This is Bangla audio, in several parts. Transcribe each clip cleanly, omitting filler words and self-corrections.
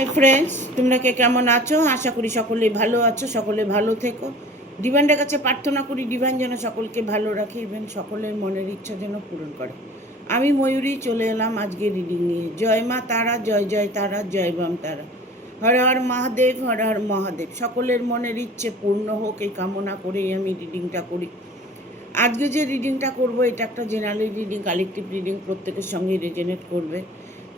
হাই ফ্রেন্ডস, তোমরা কে কেমন আছো? আশা করি সকলেই ভালো আছো, সকলে ভালো থেকো। ডিভাইনের কাছে প্রার্থনা করি ডিভাইন যেন সকলকে ভালো রাখে, ইভেন সকলের মনের ইচ্ছা যেন পূরণ করে। আমি ময়ূরী চলে এলাম আজকে রিডিং নিয়ে। জয় মা তারা, জয় জয় তারা, জয় বাম তারা। হর হর মহাদেব, হর হর মহাদেব। সকলের মনের ইচ্ছে পূর্ণ হোক এই কামনা করেই আমি রিডিংটা করি। আজকে যে রিডিংটা করব এটা একটা জেনারেল রিডিং, কালেকটিভ রিডিং, প্রত্যেকের সঙ্গে রেজনেট করবে।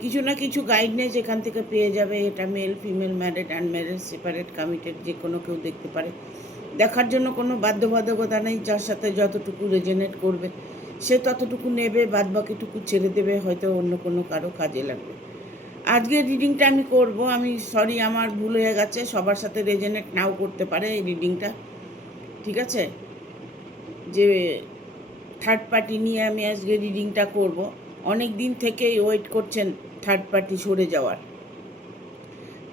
কিছু না কিছু গাইডনেস এখান থেকে পেয়ে যাবে। এটা male female, married unmarried, separate committed, যে কোনো কেউ দেখতে পারে। দেখার জন্য কোনো বাধ্যবাধকতা নেই। যার সাথে যতটুকু রেজনেট করবে সে ততটুকু নেবে, বাদবাকিটুকু ছেড়ে দেবে, হয়তো অন্য কোনো কারো কাজে লাগবে। আজকে রিডিংটা আমি করব, আমি সরি আমার ভুল হয়ে গেছে, সবার সাথে রেজনেট নাও করতে পারে এই রিডিংটা, ঠিক আছে? যে থার্ড পার্টি নিয়ে আমি আজকে রিডিংটা করব। অনেক দিন থেকেই ওয়েট করছেন থার্ড পার্টি সরে যাওয়ার।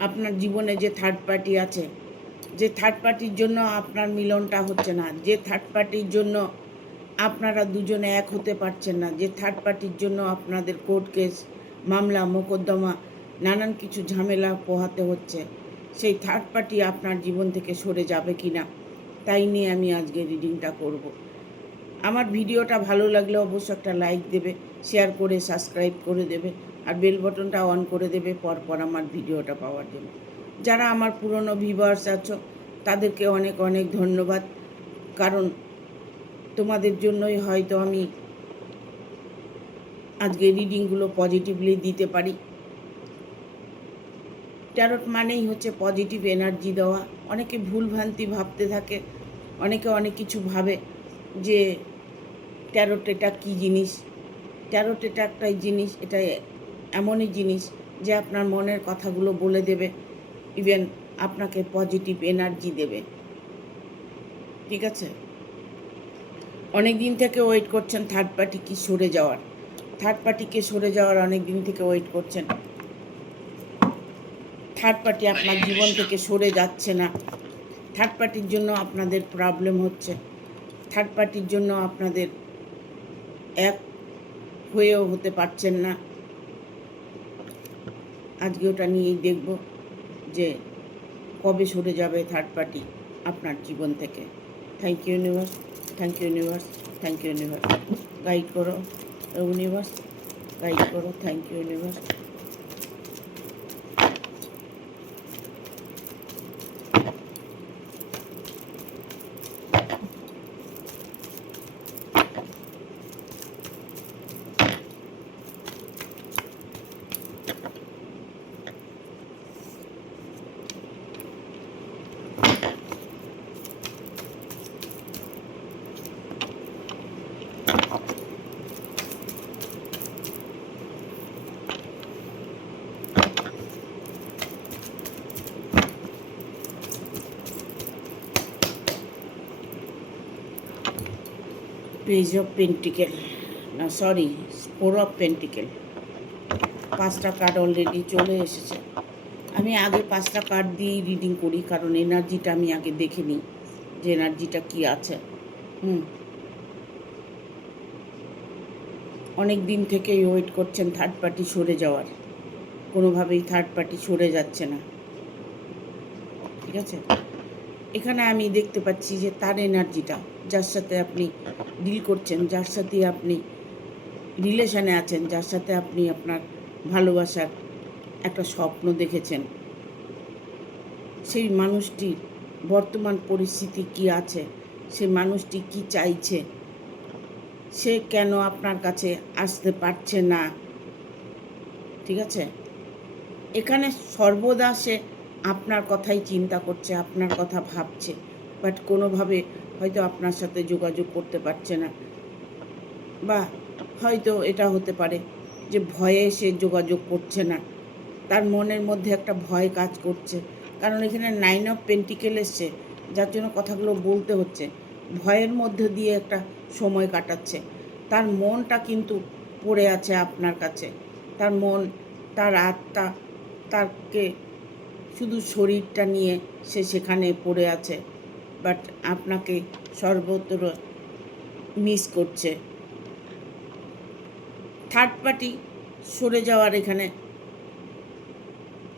আপনার জীবনে যে থার্ড পার্টি আছে, যে থার্ড পার্টির জন্য আপনার মিলনটা হচ্ছে না, যে থার্ড পার্টির জন্য আপনারা দুজনে এক হতে পারছেন না, যে থার্ড পার্টির জন্য আপনাদের কোর্ট কেস, মামলা মোকদ্দমা, নানান কিছু ঝামেলা পোহাতে হচ্ছে, সেই থার্ড পার্টি আপনার জীবন থেকে সরে যাবে কি না, তাই নিয়ে আমি আজকে রিডিংটা করব। আমার ভিডিওটা ভালো লাগলে অবশ্যই একটা লাইক দেবে, শেয়ার করে সাবস্ক্রাইব করে দেবে, আর বেল বটনটা অন করে দেবে পরপর আমার ভিডিওটা পাওয়ার জন্য। যারা আমার পুরনো ভিউয়ার্স আছো তাদেরকে অনেক অনেক ধন্যবাদ, কারণ তোমাদের জন্যই হয়তো আমি আজকে রিডিংগুলো পজিটিভলি দিতে পারি। ট্যারট মানেই হচ্ছে পজিটিভ এনার্জি দেওয়া। অনেকে ভুলভ্রান্তি ভাবতে থাকে, অনেকে অনেক কিছু ভাবে যে ট্যারট এটা কী জিনিস। ট্যারট এটা একটাই জিনিস, এটা এমনই জিনিস যে আপনার মনের কথাগুলো বলে দেবে, ইভেন আপনাকে পজিটিভ এনার্জি দেবে, ঠিক আছে? অনেক দিন থেকে ওয়েট করছেন থার্ড পার্টি কি সরে যাওয়ার, থার্ড পার্টিকে সরে যাওয়ার অনেক দিন থেকে ওয়েট করছেন। থার্ড পার্টি আপনার জীবন থেকে সরে যাচ্ছে না। থার্ড পার্টির জন্য আপনাদের প্রবলেম হচ্ছে, থার্ড পার্টির জন্য আপনাদের এক হয়েও হতে পারছেন না। আজকে ওটা নিয়েই দেখব যে কবে সরে যাবে থার্ড পার্টি আপনার জীবন থেকে। Thank you universe, thank you universe, thank you universe. Guide করো ইউনিভার্স, গাইড করো। Thank you universe. Page of pentacle, না সরি, ফোর অফ পেন্টিকেল। 5টা কার্ড অলরেডি চলে এসেছে। আমি আগে 5টা কার্ড দিয়েই রিডিং করি, কারণ এনার্জিটা আমি আগে দেখে নিই যে এনার্জিটা কী আছে। অনেক দিন থেকেই ওয়েট করছেন থার্ড পার্টি সরে যাওয়ার, কোনোভাবেই থার্ড পার্টি সরে যাচ্ছে না, ঠিক আছে? এখানে আমি দেখতে পাচ্ছি যে তার এনার্জিটা, যার সাথে আপনি ডিল করছেন, যার সাথে আপনি রিলেশানে আছেন, যার সাথে আপনি আপনার ভালোবাসার একটা স্বপ্ন দেখেছেন, সেই মানুষটির বর্তমান পরিস্থিতি কি আছে, সেই মানুষটি কি চাইছে, সে কেন আপনার কাছে আসতে পারছে না, ঠিক আছে? এখানে সর্বদা সে আপনার কথাই চিন্তা করছে, আপনার কথা ভাবছে, বাট কোনোভাবে হয়তো আপনার সাথে যোগাযোগ করতে পারছে না, বা হয়তো এটা হতে পারে যে ভয়ে সে যোগাযোগ করছে না, তার মনের মধ্যে একটা ভয় কাজ করছে, কারণ এখানে 9 অফ পেন্টিকেল এসছে, যার জন্য কথাগুলো বলতে হচ্ছে। ভয়ের মধ্যে দিয়ে একটা সময় কাটাচ্ছে, তার মনটা কিন্তু পড়ে আছে আপনার কাছে, তার মন, তার আত্মা, তাকে শুধু শরীরটা নিয়ে সে সেখানে পড়ে আছে, বাট আপনাকে সর্বত্র মিস করছে। থার্ড পার্টি সরে যাওয়ার এখানে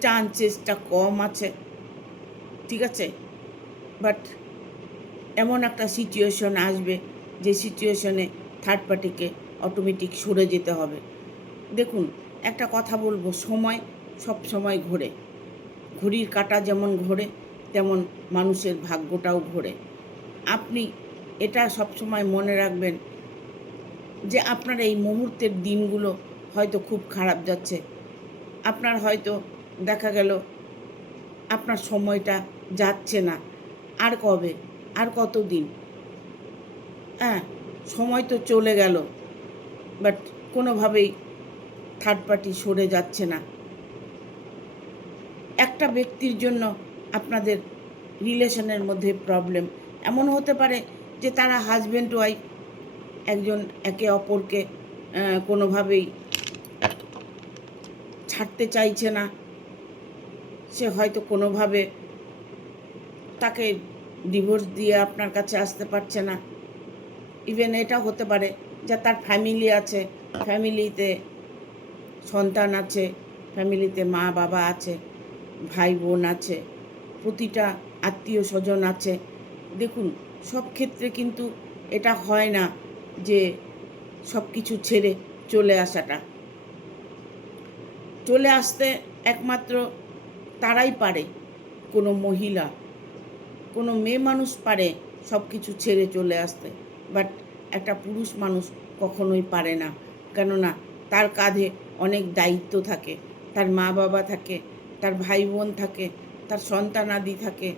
চান্সেসটা কম আছে, ঠিক আছে? বাট এমন একটা সিচুয়েশন আসবে যে সিচুয়েশনে থার্ড পার্টিকে অটোমেটিক সরে যেতে হবে। দেখুন, একটা কথা বলবো, সময় সব সময় ঘোরে। ঘড়ির কাঁটা যেমন ঘোরে, তেমন মানুষের ভাগ্যটাও ঘোরে। আপনি এটা সবসময় মনে রাখবেন যে আপনার এই মুহূর্তের দিনগুলো হয়তো খুব খারাপ যাচ্ছে। আপনার হয়তো দেখা গেল আপনার সময়টা যাচ্ছে না। আর কবে, আর কত দিন? হ্যাঁ, সময় তো চলে গেল, বাট কোনোভাবেই থার্ড পার্টি সরে যাচ্ছে না। একটা ব্যক্তির জন্য আপনাদের রিলেশনের মধ্যে প্রবলেম এমন হতে পারে যে তারা হাজব্যান্ড ওয়াইফ, একজন একে অপরকে কোনোভাবেই ছাড়তে চাইছে না। সে হয়তো কোনোভাবে তাকে ডিভোর্স দিয়ে আপনার কাছে আসতে পারছে না। ইভেন এটা হতে পারে যে তার ফ্যামিলি আছে, ফ্যামিলিতে সন্তান আছে, ফ্যামিলিতে মা বাবা আছে, ভাই বোন আছে, প্রতিটা আত্মীয় স্বজন আছে। দেখুন, সব ক্ষেত্রে কিন্তু এটা হয় না যে সব কিছু ছেড়ে চলে আসাটা। চলে আসতে একমাত্র তারাই পারে, কোনো মহিলা, কোনো মেয়ে মানুষ পারে সব কিছু ছেড়ে চলে আসতে, বাট একটা পুরুষ মানুষ কখনোই পারে না। কেননা তার কাঁধে অনেক দায়িত্ব থাকে, তার মা বাবা থাকে, তার ভাই বোন থাকে, তার সন্তানাদি থাকে।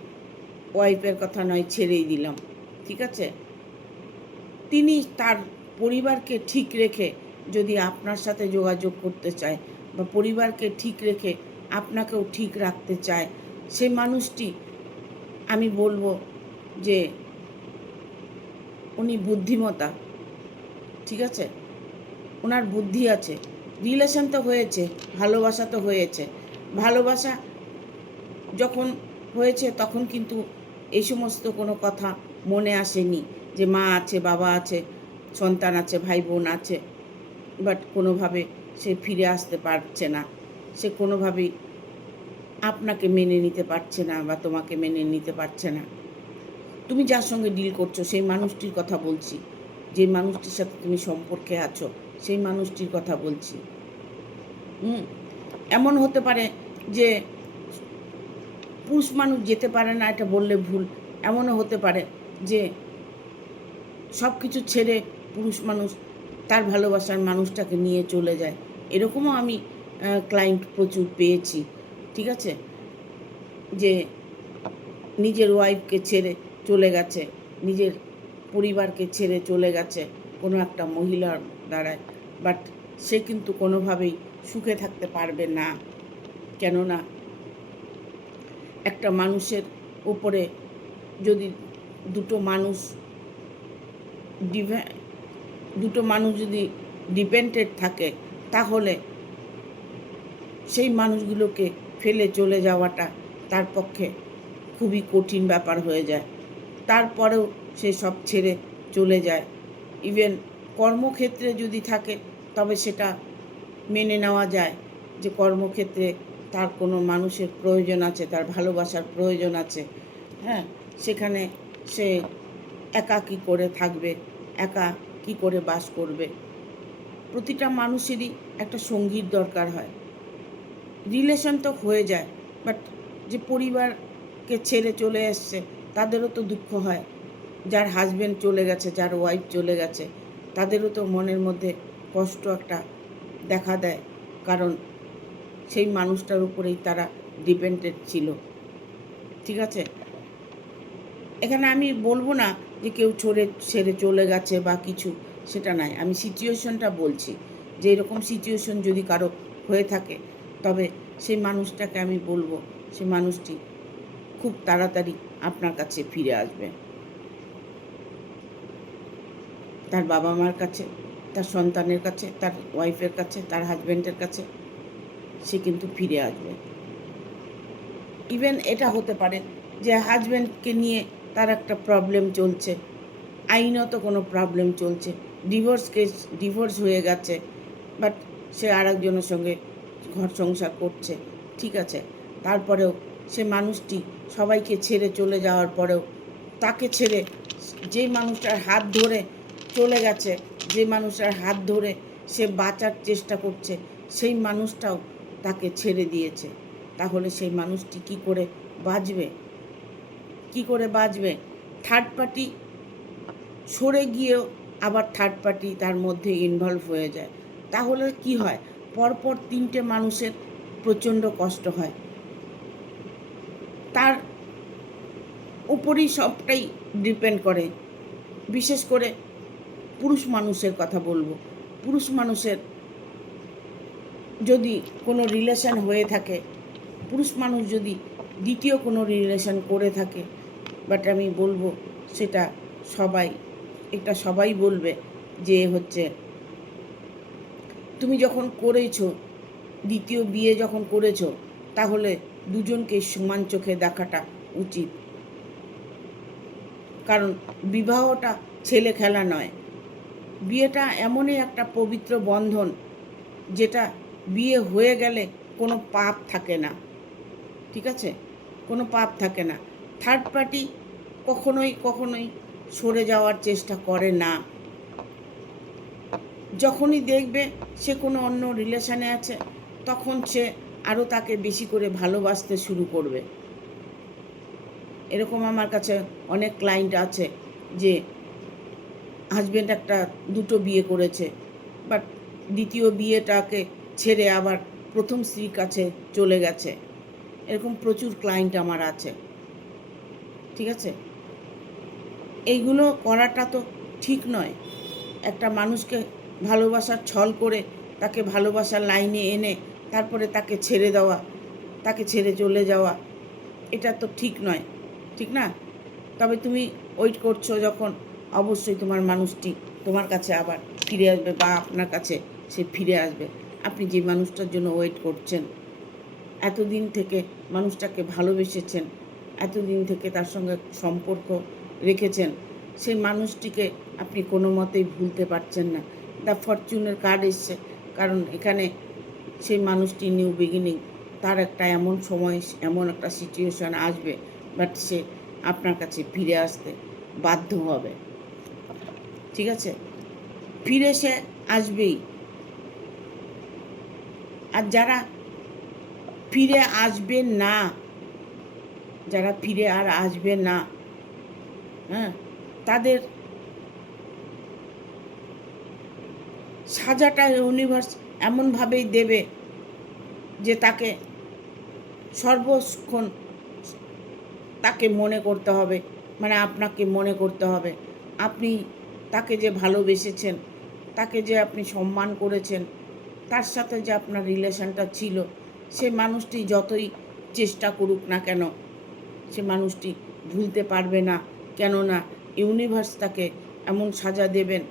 ওয়াইফের কথা নয়, ছেড়েই দিলাম, ঠিক আছে? তিনি তার পরিবারকে ঠিক রেখে যদি আপনার সাথে যোগাযোগ করতে চায় বা পরিবারকে ঠিক রেখে আপনাকেও ঠিক রাখতে চায়, সে মানুষটি, আমি বলবো যে উনি বুদ্ধিমতা, ঠিক আছে? ওনার বুদ্ধি আছে। রিলেশন তো হয়েছে, ভালোবাসা তো হয়েছে। ভালোবাসা যখন হয়েছে তখন কিন্তু এই সমস্ত কোনো কথা মনে আসেনি যে মা আছে, বাবা আছে, সন্তান আছে, ভাই বোন আছে, বাট কোনোভাবে সে ফিরে আসতে পারছে না। সে কোনোভাবেই আপনাকে মেনে নিতে পারছে না বা তোমাকে মেনে নিতে পারছে না। তুমি যার সঙ্গে ডিল করছো সেই মানুষটির কথা বলছি, যে মানুষটির সাথে তুমি সম্পর্কে আছো সেই মানুষটির কথা বলছি। এমন হতে পারে যে পুরুষ মানুষ যেতে পারে না, এটা বললে ভুল। এমনও হতে পারে যে সব কিছু ছেড়ে পুরুষ মানুষ তার ভালোবাসার মানুষটাকে নিয়ে চলে যায়। এরকমও আমি ক্লায়েন্ট প্রচুর পেয়েছি, ঠিক আছে? যে নিজের ওয়াইফকে ছেড়ে চলে গেছে, নিজের পরিবারকে ছেড়ে চলে গেছে কোনো একটা মহিলার দ্বারায়, বাট সে কিন্তু কোনোভাবেই সুখে থাকতে পারবে না। কেননা একটা মানুষের উপরে যদি দুটো মানুষ যদি ডিপেন্ডেন্ট থাকে, তাহলে সেই মানুষগুলোকে ফেলে চলে যাওয়াটা তার পক্ষে খুবই কঠিন ব্যাপার হয়ে যায়। তারপরেও সে সব ছেড়ে চলে যায়। ইভেন কর্মক্ষেত্রে যদি থাকে তবে সেটা মেনে নেওয়া যায় যে কর্মক্ষেত্রে তার কোনো মানুষের প্রয়োজন আছে, তার ভালোবাসার প্রয়োজন আছে। হ্যাঁ, সেখানে সে একা কী করে থাকবে, একা কী করে বাস করবে? প্রতিটা মানুষেরই একটা সঙ্গীর দরকার হয়। রিলেশন তো হয়ে যায়, বাট যে পরিবারকে ছেড়ে চলে এসছে তাদেরও তো দুঃখ হয়। যার হাজব্যান্ড চলে গেছে, যার ওয়াইফ চলে গেছে, তাদেরও তো মনের মধ্যে কষ্ট একটা দেখা দেয়, কারণ সেই মানুষটার উপরেই তারা ডিপেন্ডেন্ট ছিল, ঠিক আছে? এখানে আমি বলবো না যে কেউ ছেড়ে চলে গেছে বা কিছু, সেটা নয়। আমি সিচুয়েশনটা বলছি যে এরকম সিচুয়েশন যদি কারো হয়ে থাকে, তবে সেই মানুষটাকে আমি বলবো সেই মানুষটি খুব তাড়াতাড়ি আপনার কাছে ফিরে আসবে, তার বাবা মার কাছে, তার সন্তানের কাছে, তার ওয়াইফের কাছে, তার হাজব্যান্ডের কাছে সে কিন্তু ফিরে আসবে। ইভেন এটা হতে পারে যে হাজব্যান্ডকে নিয়ে তার একটা প্রবলেম চলছে, আইনত কোনো প্রবলেম চলছে, ডিভোর্স হয়ে গেছে, বাট সে আরেকজনের সঙ্গে ঘর সংসার করছে, ঠিক আছে, তারপরেও সে মানুষটি সবাইকে ছেড়ে চলে যাওয়ার পরেও তাকে ছেড়ে যে মানুষটার হাত ধরে চলে গেছে, যে মানুষটার হাত ধরে সে বাঁচার চেষ্টা করছে, সেই মানুষটাও তাকে ছেড়ে দিয়েছে। তাহলে সেই মানুষটি কি করে বাঁচবে? কি করে বাঁচবে? থার্ড পার্টি সরে গিয়েও আবার থার্ড পার্টি তার মধ্যে ইনভলভ হয়ে যায়। তাহলে কি হয়? পরপর 3টে মানুষের প্রচণ্ড কষ্ট হয়। তার উপরই সবটাই ডিপেন্ড করে। বিশেষ করে পুরুষ মানুষের কথা বলবো। পুরুষ মানুষের যদি কোনো রিলেশন হয়ে থাকে, পুরুষ মানুষ যদি দ্বিতীয় কোনো রিলেশন করে থাকে, বাট আমি বলবো সেটা সবাই বলবে যে হচ্ছে তুমি যখন করেছো, দ্বিতীয় বিয়ে যখন করেছো, তাহলে দুজনকে সমান চোখে দেখাটা উচিত। কারণ বিবাহটা ছেলে খেলা নয়। বিয়েটা এমনই একটা পবিত্র বন্ধন, যেটা বিয়ে হয়ে গেলে কোনো পাপ থাকে না। ঠিক আছে? কোনো পাপ থাকে না। থার্ড পার্টি কখনোই সরে যাওয়ার চেষ্টা করে না। যখনই দেখবে সে কোনো অন্য রিলেশনে আছে, তখন সে আরও তাকে বেশি করে ভালোবাসতে শুরু করবে। এরকম আমার কাছে অনেক ক্লায়েন্ট আছে যে হাজব্যান্ড দুটো বিয়ে করেছে, বাট দ্বিতীয় বিয়েটাকে ছেড়ে আবার প্রথম স্ত্রীর কাছে চলে গেছে। এরকম প্রচুর ক্লায়েন্ট আমার আছে। ঠিক আছে? এইগুলো করাটা তো ঠিক নয়। একটা মানুষকে ভালোবাসার ছল করে তাকে ভালোবাসার লাইনে এনে তারপরে তাকে ছেড়ে দেওয়া, তাকে ছেড়ে চলে যাওয়া, এটা তো ঠিক নয়। ঠিক না? তবে তুমি ওয়েট করছো যখন, অবশ্যই তোমার মানুষটি তোমার কাছে আবার ফিরে আসবে বা আপনার কাছে সে ফিরে আসবে। আপনি যে মানুষটার জন্য ওয়েট করছেন, এতদিন থেকে মানুষটাকে ভালোবেসেছেন, এতদিন থেকে তার সঙ্গে সম্পর্ক রেখেছেন, সেই মানুষটিকে আপনি কোনো মতেই ভুলতে পারছেন না। দ্য ফরচুনের কার্ড এসছে, কারণ এখানে সেই মানুষটি নিউ বিগিনিং, তার একটা এমন সময়, এমন একটা সিচুয়েশন আসবে, বাট সে আপনার কাছে ফিরে আসতে বাধ্য হবে। ঠিক আছে? ফিরে সে আসবেই। আর যারা ফিরে আসবে না, যারা ফিরে আর আসবে না, হ্যাঁ, তাদের সাজাটা ইউনিভার্স এমনভাবেই দেবে যে তাকে সর্বক্ষণ তাকে মনে করতে হবে, মানে আপনাকে মনে করতে হবে। আপনি তাকে যে ভালোবেসেছেন, তাকে যে আপনি সম্মান করেছেন, তার সাথে যে আপনার রিলেশনটা ছিল, সে মানুষটি যতই চেষ্টা করুক না কেন, সে মানুষটি ভুলতে পারবে না। কেননা ইউনিভার্স তাকে এমন সাজা দেবেন,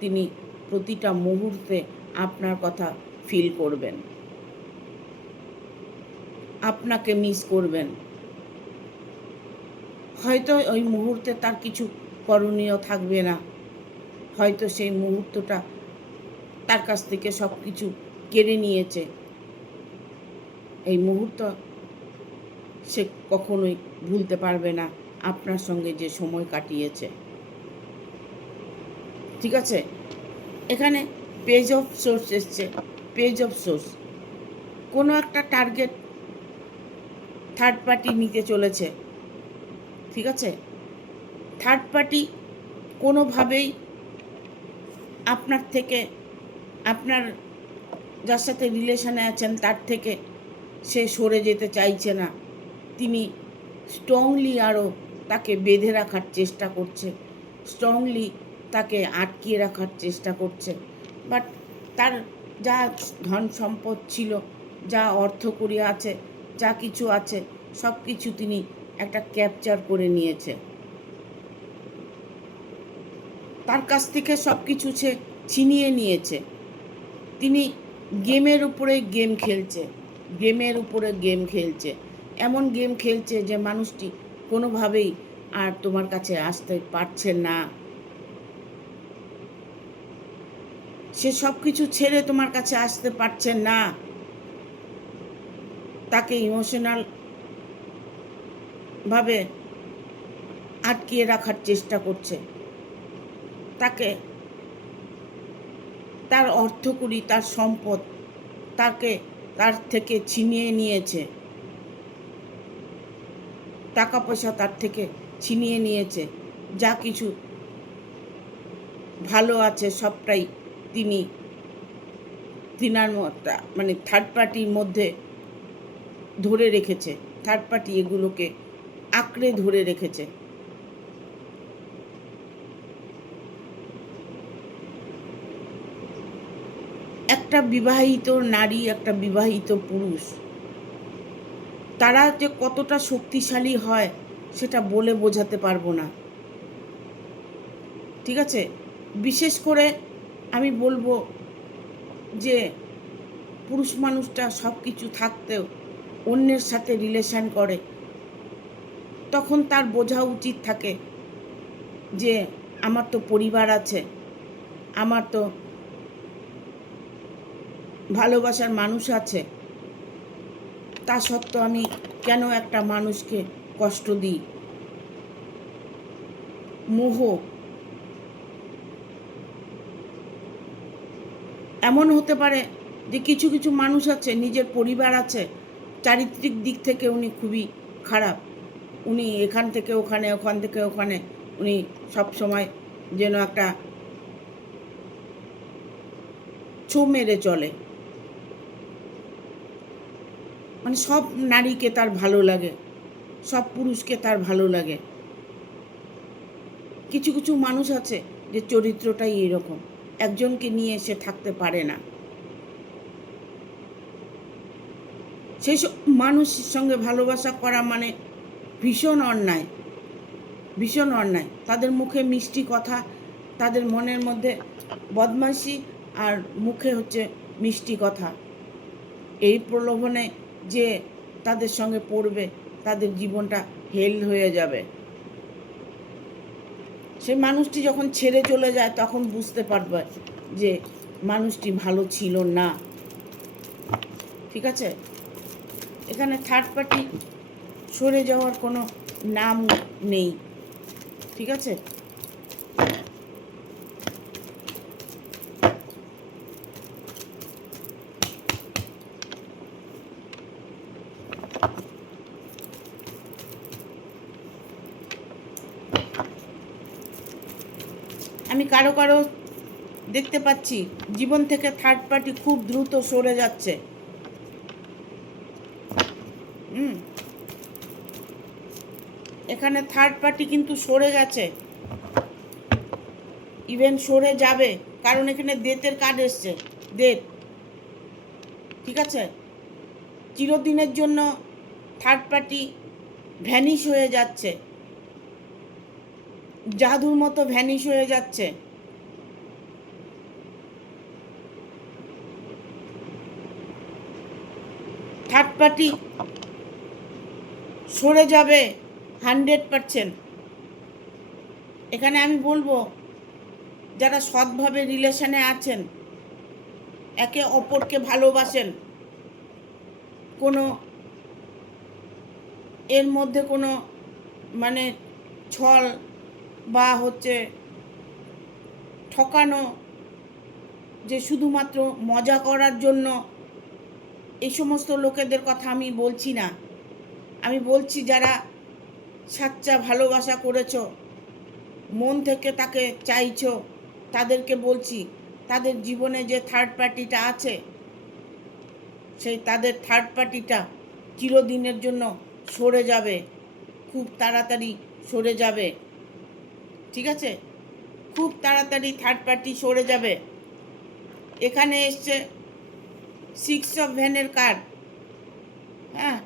তিনি প্রতিটা মুহূর্তে আপনার কথা ফিল করবেন, আপনাকে মিস করবেন। হয়তো ওই মুহূর্তে তার কিছু করণীয় থাকবে না, হয়তো সেই মুহূর্তটা তার কাছ থেকে সব কিছু কেড়ে নিয়েছে। এই মুহূর্ত সে কখনোই ভুলতে পারবে না আপনার সঙ্গে যে সময় কাটিয়েছে। ঠিক আছে? এখানে পেজ অফ সোর্স এসছে। পেজ অফ সোর্স কোনো একটা টার্গেট থার্ড পার্টি নিতে চলেছে। ঠিক আছে? থার্ড পার্টি কোনোভাবেই আপনার থেকে, আপনার যার সাথে রিলেশনে আছেন তার থেকে সে সরে যেতে চাইছে না। তিনি স্ট্রংলি আরও তাকে বেঁধে রাখার চেষ্টা করছে, স্ট্রংলি তাকে আটকিয়ে রাখার চেষ্টা করছে। বাট তার যা ধন সম্পদ ছিল, যা অর্থকড়ি আছে, যা কিছু আছে, সব কিছু তিনি একটা ক্যাপচার করে নিয়েছে। তার কাছ থেকে সব কিছু সে ছিনিয়ে নিয়েছে। তিনি গেমের উপরে গেম খেলছে, গেমের উপরে গেম খেলছে, এমন গেম খেলছে যে মানুষটি কোনোভাবেই আর তোমার কাছে আসতে পারছে না। সে সব কিছু ছেড়ে তোমার কাছে আসতে পারছে না। তাকে ইমোশনাল ভাবে আটকিয়ে রাখার চেষ্টা করছে, তাকে তার অর্থকড়ি, তার সম্পদ তার থেকে ছিনিয়ে নিয়েছে, টাকা পয়সা তার থেকে ছিনিয়ে নিয়েছে, যা কিছু ভালো আছে সবটাই তিনার মানে থার্ড পার্টির মধ্যে ধরে রেখেছে, থার্ড পার্টি এগুলোকে আঁকড়ে ধরে রেখেছে। একটা বিবাহিত নারী, একটা বিবাহিত পুরুষ, তারা যে কতটা শক্তিশালী হয় সেটা বলে বোঝাতে পারবো না, ঠিক আছে? বিশেষ করে আমি বলবো যে পুরুষ মানুষটা সব কিছু থাকতেও অন্যের সাথে রিলেশন করে, তখন তার বোঝা উচিত থাকে যে আমার তো পরিবার আছে, আমার তো ভালোবাসার মানুষ আছে, তা সত্ত্বেও আমি কেন একটা মানুষকে কষ্ট দিই? মোহ, এমন হতে পারে যে কিছু কিছু মানুষ আছে, নিজের পরিবার আছে, চারিত্রিক দিক থেকে উনি খুবই খারাপ, উনি এখান থেকে ওখানে, ওখান থেকে ওখানে, উনি সব সময় যেন একটা ছো মেরে চলে, মানে সব নারীকে তার ভালো লাগে, সব পুরুষকে তার ভালো লাগে। কিছু কিছু মানুষ আছে যে চরিত্রটাই এরকম, একজনকে নিয়ে সে থাকতে পারে না, সেই সব মানুষের সঙ্গে ভালোবাসা করা মানে ভীষণ অন্যায়, ভীষণ অন্যায়। তাদের মুখে মিষ্টি কথা, তাদের মনের মধ্যে বদমাইশি, আর মুখে হচ্ছে মিষ্টি কথা, এই প্রলোভনে যে তাদের সঙ্গে পড়বে, তাদের জীবনটা হেল হয়ে যাবে। সেই মানুষটি যখন ছেড়ে চলে যায় তখন বুঝতে পারবে যে মানুষটি ভালো ছিল না, ঠিক আছে? এখানে থার্ড পার্টি সরে যাওয়ার কোনো নাম নেই, ঠিক আছে? আমি কারো কারো দেখতে পাচ্ছি জীবন থেকে থার্ড পার্টি খুব দ্রুত সরে যাচ্ছে। এখানে থার্ড পার্টি কিন্তু সরে গেছে, ইভেন সরে যাবে, কারণ এখানে ডেথের কার্ড এসছে, ডেথ, ঠিক আছে? চিরদিনের জন্য থার্ড পার্টি ভ্যানিশ হয়ে যাচ্ছে, জাদুর মতো ভ্যানিশ হয়ে যাচ্ছে। থার্ড পার্টি সরে যাবে 100%। এখানে আমি বলবো যারা সৎভাবে রিলেশনে আছেন, একে অপরকে ভালোবাসেন, কোনো এর মধ্যে কোনো মানে ছল বা হচ্ছে ঠকানো, যে শুধুমাত্র মজা করার জন্য, এই সমস্ত লোকেদের কথা আমি বলছি না। আমি বলছি যারা সাচ্চা ভালোবাসা করেছো, মন থেকে তাকে চাইছো, তাদেরকে বলছি তাদের জীবনে যে থার্ড পার্টিটা আছে, সেই তাদের থার্ড পার্টিটা চিরদিনের জন্য সরে যাবে, খুব তাড়াতাড়ি সরে যাবে, ঠিক আছে? খুব তাড়াতাড়ি থার্ড পার্টি সরে যাবে। এখানে এসছে 6 অফ ভ্যানের কার্ড, হ্যাঁ,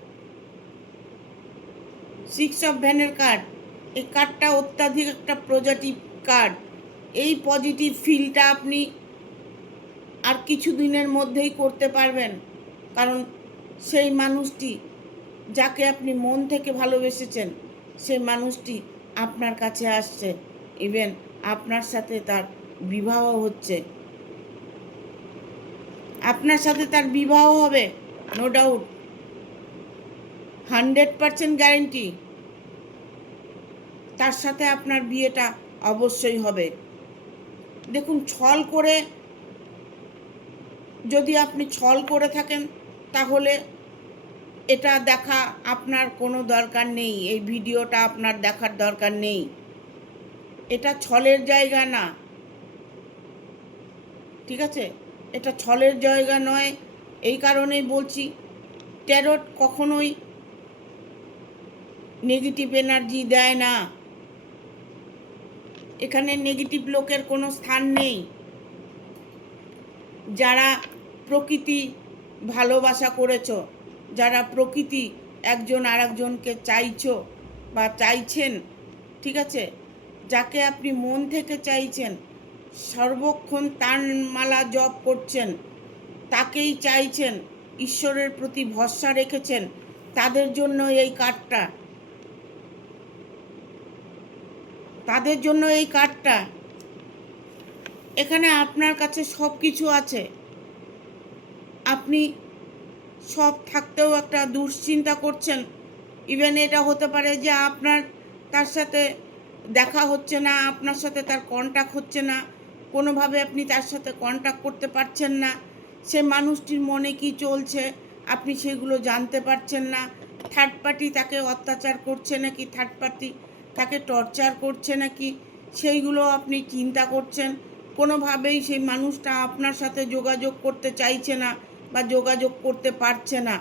6 অফ ভ্যানের কার্ড। এই কার্ডটা অত্যাধিক একটা পজিটিভ কার্ড। এই পজিটিভ ফিলটা আপনি আর কিছু দিনের মধ্যেই করতে পারবেন, কারণ সেই মানুষটি যাকে আপনি মন থেকে ভালোবেসেছেন, সেই মানুষটি আপনার কাছে আসছে, ইভেন আপনার সাথে তার বিবাহ হচ্ছে, আপনার সাথে তার বিবাহ হবে, নো ডাউট। 100% গ্যারেন্টি তার সাথে আপনার বিয়েটা অবশ্যই হবে। দেখুন, ছল করে যদি আপনি ছল করে থাকেন তাহলে এটা দেখা আপনার কোনো দরকার নেই, এই ভিডিওটা আপনার দেখার দরকার নেই। এটা ছলের জায়গা না, ঠিক আছে? এটা ছলের জায়গা নয়। এই কারণেই বলছি, ট্যারোট কখনোই নেগেটিভ এনার্জি দেয় না। এখানে নেগেটিভ লোকের কোনো স্থান নেই। যারা প্রকৃতি ভালোবাসা করেছ, যারা প্রকৃতি একজন আর একজনকে চাইছো বা চাইছেন, ঠিক আছে, যাকে আপনি মন থেকে চাইছেন, সর্বক্ষণ তার মালা জপ করছেন, তাকেই চাইছেন, ঈশ্বরের প্রতি ভরসা রেখেছেন, তাদের জন্য এই কার্ডটা, তাদের জন্য এই কার্ডটা। এখানে আপনার কাছে সব কিছু আছে, আপনি সব থাকতেও একটা দুশ্চিন্তা করছেন। ইভেন এটা হতে পারে যে আপনার তার সাথে দেখা হচ্ছে না, আপনার সাথে তার কন্ট্যাক্ট হচ্ছে না, কোনোভাবে আপনি তার সাথে কন্ট্যাক্ট করতে পারছেন না, সে মানুষটির মনে কি চলছে আপনি সেগুলো জানতে পারছেন না। থার্ড পার্টি তাকে অত্যাচার করছে নাকি, থার্ড পার্টি তাকে টর্চার করছে নাকি, সেইগুলো আপনি চিন্তা করছেন। কোনোভাবেই সেই মানুষটা আপনার সাথে যোগাযোগ করতে চাইছে না বা যোগাযোগ করতে পারছে না,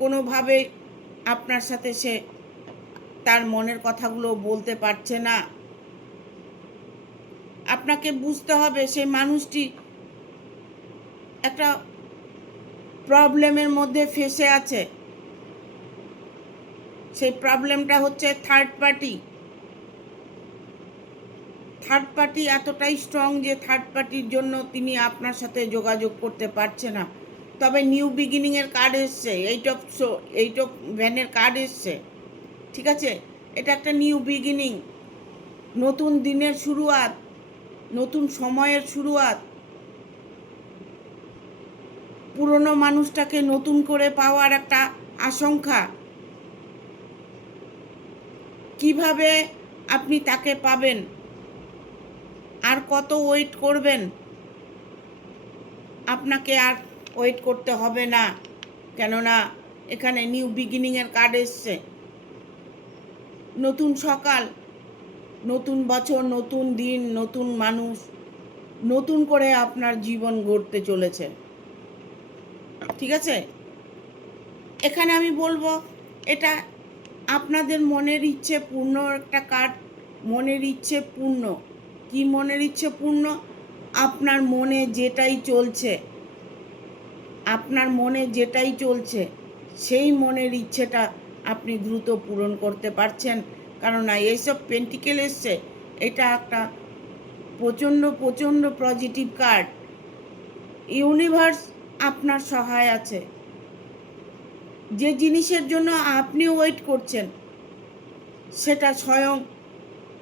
কোনোভাবে আপনার সাথে সে তার মনের কথাগুলো বলতে পারছে না। আপনাকে বুঝতে হবে সেই মানুষটি একটা প্রবলেমের মধ্যে ফেঁসে আছে। সেই প্রবলেমটা হচ্ছে থার্ড পার্টি। থার্ড পার্টি এতটাই স্ট্রং যে থার্ড পার্টির জন্য তিনি আপনার সাথে যোগাযোগ করতে পারছে না। তবে নিউ বিগিনিংয়ের কার্ড এসছে, এইট অফ ভ্যানের কার্ড এসছে, ঠিক আছে? এটা একটা নিউ বিগিনিং, নতুন দিনের শুরুয়াত, নতুন সময়ের শুরুয়াত। পুরনো মানুষটাকে নতুন করে পাওয়ার একটা আশঙ্কা। কিভাবে আপনি তাকে পাবেন, আর কত ওয়েট করবেন? আপনাকে আর ওয়েট করতে হবে না, কেননা এখানে নিউ বিগিনিংয়ের কার্ড এসছে। নতুন সকাল, নতুন বছর, নতুন দিন, নতুন মানুষ, নতুন করে আপনার জীবন গড়তে চলেছে, ঠিক আছে? এখানে আমি বলবো এটা আপনাদের মনের ইচ্ছে পূর্ণ একটা কার্ড। মনের ইচ্ছে পূর্ণ। কি মনের ইচ্ছে পূর্ণ? আপনার মনে যেটাই চলছে, আপনার মনে যেটাই চলছে সেই মনের ইচ্ছেটা আপনি দ্রুত পূরণ করতে পারছেন। কারণ এইসব পেন্টিকেল এসছে, এটা একটা প্রচণ্ড প্রচণ্ড পজিটিভ কার্ড। ইউনিভার্স আপনার সহায় আছে। যে জিনিসের জন্য আপনি ওয়েট করছেন সেটা স্বয়ং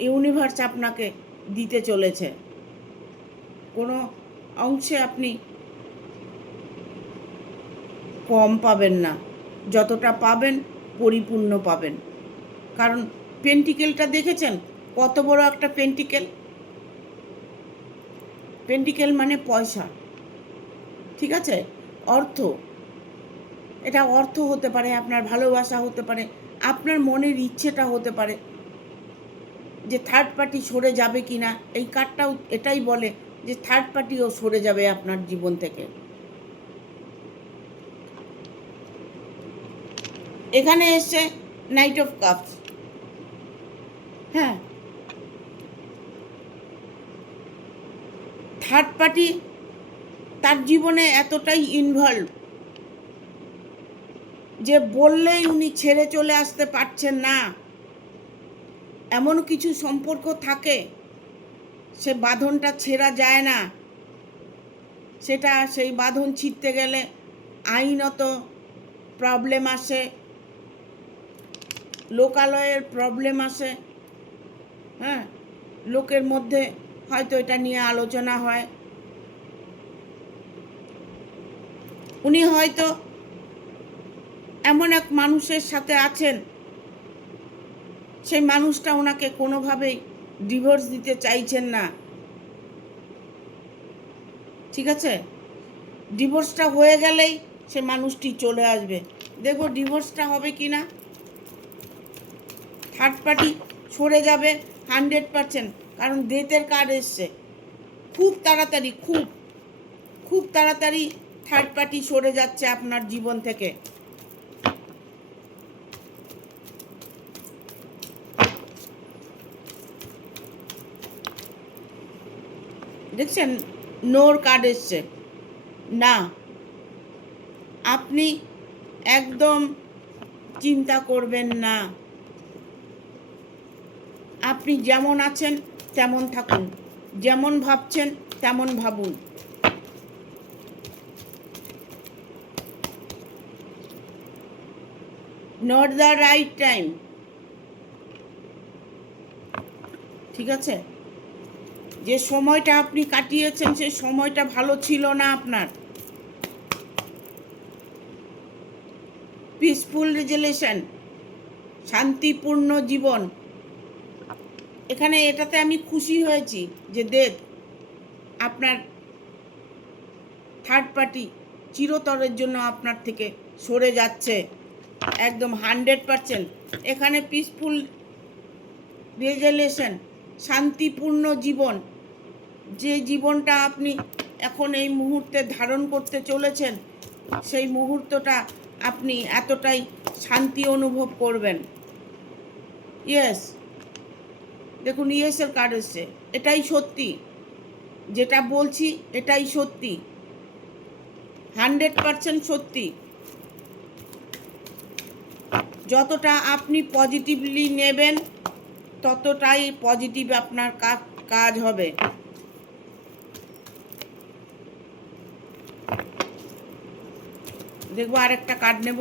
ইউনিভার্স আপনাকে দিতে চলেছে। কোনো অংশে আপনি কম পাবেন না, যতটা পাবেন পরিপূর্ণ পাবেন। কারণ পেন্টিকেলটা দেখেছেন কত বড় একটা পেন্টিকেল। পেন্টিকেল মানে পয়সা, ঠিক আছে? অর্থ। এটা অর্থ হতে পারে, আপনার ভালোবাসা হতে পারে, আপনার মনের ইচ্ছেটা হতে পারে যে থার্ড পার্টি সরে যাবে কি না। এই কার্ডটাও এটাই বলে যে থার্ড পার্টিও সরে যাবে আপনার জীবন থেকে। এখানে এসছে নাইট অফ কাপস। হ্যাঁ, থার্ড পার্টি তার জীবনে এতটাই ইনভলভ যে বললেই উনি ছেড়ে চলে আসতে পারছেন না। এমন কিছু সম্পর্ক থাকে সে বাঁধনটা ছেঁড়া যায় না। সেটা সেই বাঁধন ছিঁড়তে গেলে আইনত প্রবলেম আসে, লোকালয়ের প্রবলেম আসে। হ্যাঁ, লোকের মধ্যে হয়তো এটা নিয়ে আলোচনা হয়। উনি হয়তো এমন এক মানুষের সাথে আছেন, সেই মানুষটা ওনাকে কোনোভাবেই ডিভোর্স দিতে চাইছেন না, ঠিক আছে? ডিভোর্সটা হয়ে গেলেই সে মানুষটি চলে আসবে। দেখো ডিভোর্সটা হবে কি না। থার্ড পার্টি সরে যাবে 100%, কারণ ডেথের কার্ড এসছে। খুব তাড়াতাড়ি, খুব তাড়াতাড়ি থার্ড পার্টি সরে যাচ্ছে আপনার জীবন থেকে। দেখছেন নোর কার্ড এসছে না। আপনি একদম চিন্তা করবেন না, আপনি যেমন আছেন তেমন থাকুন, যেমন ভাবছেন তেমন ভাবুন। নট দ্য রাইট টাইম, ঠিক আছে? যে সময়টা আপনি কাটিয়েছেন সেই সময়টা ভালো ছিল না আপনার। পিসফুল রেজুলেশন, শান্তিপূর্ণ জীবন। এখানে এটাতে আমি খুশি হয়েছি যে ডেথ, আপনার থার্ড পার্টি চিরতরের জন্য আপনার থেকে সরে যাচ্ছে, একদম 100%। এখানে পিসফুল রেজুলেশন, শান্তিপূর্ণ জীবন, যে জীবনটা আপনি এখন এই মুহূর্তে ধারণ করতে চলেছেন, সেই মুহূর্তটা আপনি এতটাই শান্তি অনুভব করবেন। ইয়েস, দেখুন ইয়েসের কার্ড এসছে। এটাই সত্যি, যেটা বলছি এটাই সত্যি, 100% সত্যি। যতটা আপনি পজিটিভলি নেবেন ততটাই পজিটিভ আপনার কাজ হবে। দেখবো আরেকটা কার্ড নেব।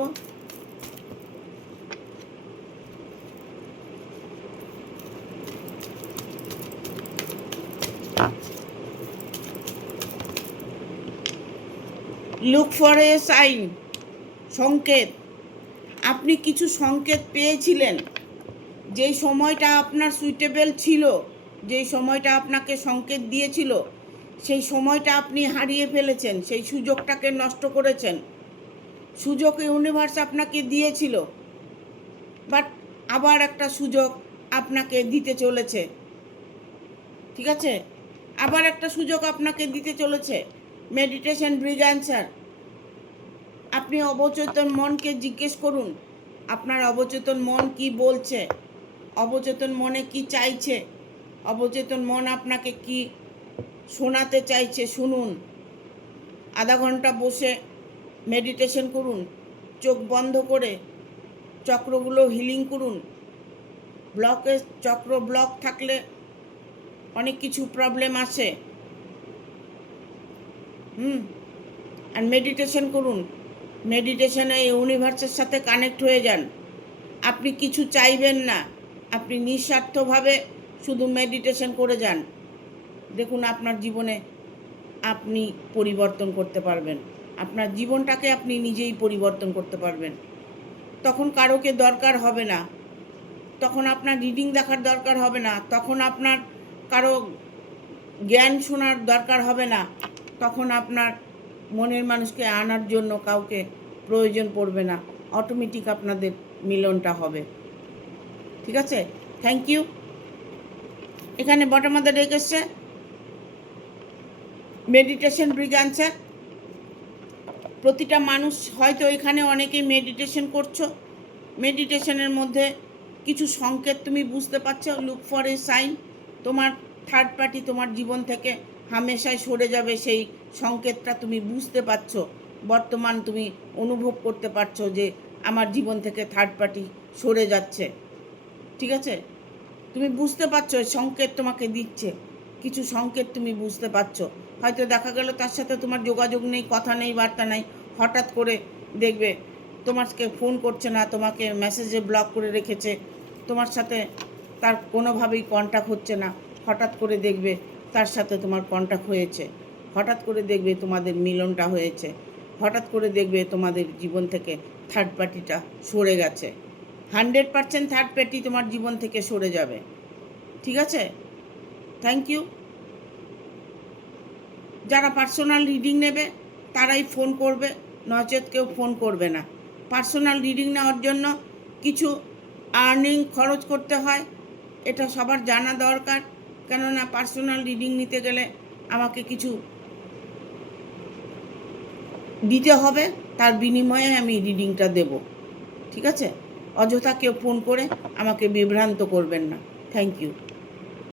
লুক ফর এ সাইন, সংকেত। আপনি কিছু সংকেত পেয়েছিলেন, যেই সময়টা আপনার সুইটেবল ছিল, যেই সময়টা আপনাকে সংকেত দিয়েছিল, সেই সময়টা আপনি হারিয়ে ফেলেছেন, সেই সুযোগটাকে নষ্ট করেছেন। সুযোগ ইউনিভার্স আপনাকে দিয়েছিল, বাট আবার একটা সুযোগ আপনাকে দিতে চলেছে, ঠিক আছে? আবার একটা সুযোগ আপনাকে দিতে চলেছে। Meditation bring answer. আপনি অবচেতন মনকে জিজ্ঞেস করুন, আপনার অবচেতন মন কি বলছে, অবচেতন মনে কি চাইছে, অবচেতন মন আপনাকে কি শোনাতে চাইছে শুনুন। আধা ঘন্টা বসে মেডিটেশন করুন, চোখ বন্ধ করে চক্রগুলো হিলিং করুন। চক্র ব্লক থাকলে অনেক কিছু প্রবলেম আসে। আর মেডিটেশন করুন, মেডিটেশনে ইউনিভার্সের সাথে কানেক্ট হয়ে যান। আপনি কিছু চাইবেন না, আপনি নিঃস্বার্থভাবে শুধু মেডিটেশন করে যান। দেখুন আপনার জীবনে আপনি পরিবর্তন করতে পারবেন, আপনার জীবনটাকে আপনি নিজেই পরিবর্তন করতে পারবেন। তখন কারোকে দরকার হবে না, তখন আপনার রিডিং দেখার দরকার হবে না, তখন আপনার কারো জ্ঞান শোনার দরকার হবে না, তখন আপনার মনের মানুষকে আনার জন্য কাউকে প্রয়োজন পড়বে না। অটোমেটিক আপনাদের মিলনটা হবে, ঠিক আছে? Thank you. এখানে বটম অফ দ্য ডেক এসছে মেডিটেশন ব্রিং অ্যান্সার। প্রতিটা মানুষ হয়তো এখানে অনেকেই মেডিটেশন করছো, মেডিটেশনের মধ্যে কিছু সংকেত তুমি বুঝতে পারছো। লুক ফর এ সাইন, তোমার থার্ড পার্টি তোমার জীবন থেকে হামেশাই সরে যাবে, সেই সংকেতটা তুমি বুঝতে পারছো। বর্তমান তুমি অনুভব করতে পারছো যে আমার জীবন থেকে থার্ড পার্টি সরে যাচ্ছে, ঠিক আছে? তুমি বুঝতে পারছো সংকেত তোমাকে দিচ্ছে, কিছু সংকেত তুমি বুঝতে পারছো। হয়তো দেখা গেল তার সাথে তোমার যোগাযোগ নেই, কথা নেই, বার্তা নেই, হঠাৎ করে দেখবে তোমাকে ফোন করছে না, তোমাকে মেসেজে ব্লক করে রেখেছে, তোমার সাথে তার কোনোভাবেই কন্ট্যাক্ট হচ্ছে না। হঠাৎ করে দেখবে তার সাথে তোমার কন্ট্যাক্ট হয়েছে, হঠাৎ করে দেখবে তোমাদের মিলনটা হয়েছে, হঠাৎ করে দেখবে তোমাদের জীবন থেকে থার্ড পার্টিটা সরে গেছে। 100% থার্ড পার্টি তোমার জীবন থেকে সরে যাবে। ঠিক আছে? Thank you. যারা পার্সোনাল রিডিং নেবে তারাই ফোন করবে, নচেত কেউ ফোন করবে না। পার্সোনাল রিডিং নেওয়ার জন্য কিছু আর্নিং খরচ করতে হয়, এটা সবার জানা দরকার। কেননা পার্সোনাল রিডিং নিতে গেলে আমাকে কিছু দিতে হবে, তার বিনিময়ে আমি রিডিংটা দেব। ঠিক আছে? অযথা কেউ ফোন করে আমাকে বিভ্রান্ত করবেন না। Thank you.